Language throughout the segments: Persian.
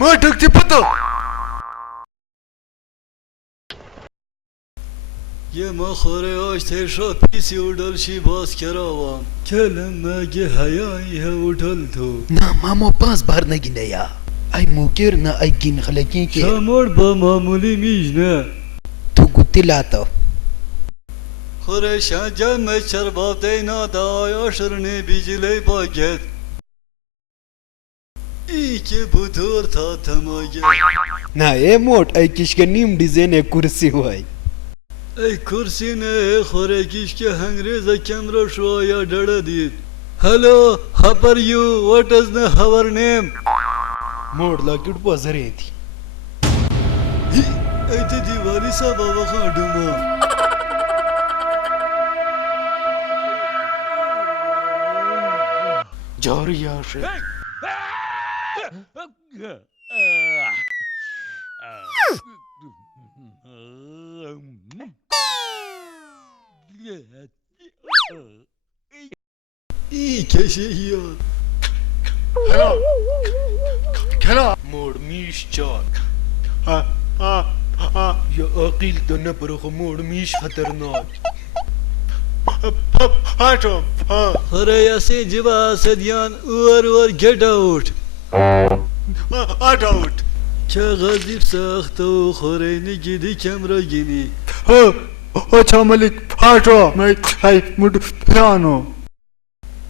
ما ٹکتی پتہ یه مخوره آش تشا پیسی اوڈل شی باز کراوام کلمه گه حیایی اوڈل تو نه ماما 5 بار نگینه یا ای موکر نه ای گین خلکی که شامور با معمولی میجنه تو گوتی لاتا خوره شنجه مچر باب دینا دای آشرنی بیجلی باگت ای که بودور تا تماگه نه ای موت ای کشک نیم دیزین کرسی وای ای کرسی نه خوره کش که هنگریزه کمرا شو یا ڈڑا دید Hello, how are you? What is our name? موت لاکیٹ بازره دی ایت دیوالی سا بابا خان ڈوما جاری آشه ای کشه یاد کلا موت میش چار ها ها یا عقیل تو نپرخو موت میش خطرناک هاتو خوره یاسی جبا سدیان اور get out هات اوت که غزیب ساخت و خوره نگیدی کم را گینی او چاملیک هاتو می های مود پیانو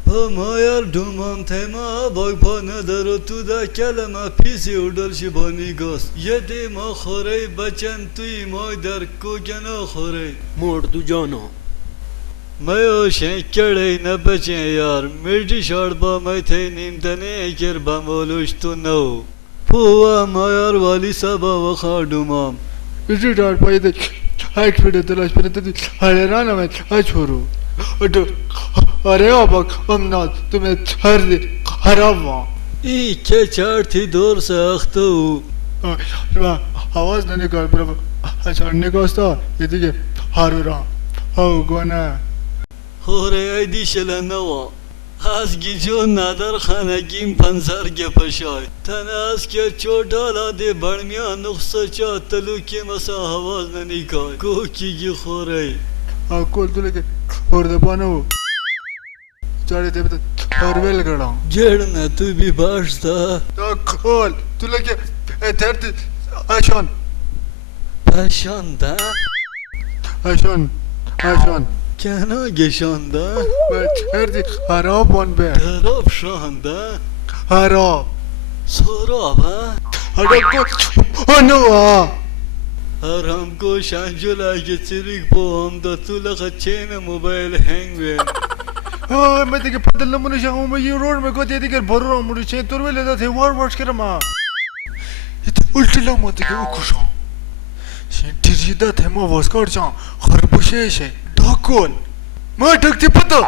پا مایار دومام تیما باگ پا ندارو تو دا کلمه پیسی اوڈل شی بانی گاست یه دی ما خوره بچن توی مای در کوگنا خوره موت دو جانا میں اوشن کڑے نہ بچیں یار میری شاڑ با میں تھے نیمدنے گر بامولوش تو نو پوا مایار والی سبا وخا ڈومام اسی ڈار پای دے ہائٹ ویڈیو تلاش پر تے ہڑے رانا میں اچھورو ارے ابک امنات تمہیں ہر دے خراب وا ای که چار تھی دور ساختو آواز نہ نکال پر اچھا نگاستا یہ دیگه هارورا او گونه خوره ایدی شل نوا از گیجو نادر خانگیم پنزر گپشای تن از که چوٹالا دے بڑمیا نقصہ چا تلو کی مسا حواز ننکای کوکی گی خوره کول تو لے کے اور دبانو چاڑے تے ہرول گڑا جڑنا تو بھی باشتا کول تو لے کے درد اشان پشاندا اشان اشان کنا گشاندا درد خراب بون به دراب شاندا خراب سراب ها اڑے کو انو حرام کو شانجولا گچریک بو هم دا تو لغا چین موبایل هنگ وی میں دیکھ پتل نمونه شاو میں یہ روڈ میں کو تے دیکھ برو مڑ چھ تور ویل دا تھے وار واش کرما الٹی لا مت کے اوکشو شنٹی دا تھے مو واس کر چا خربوشے شے ڈاکول ما ڈکتی پتہ